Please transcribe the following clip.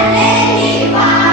Alleluia.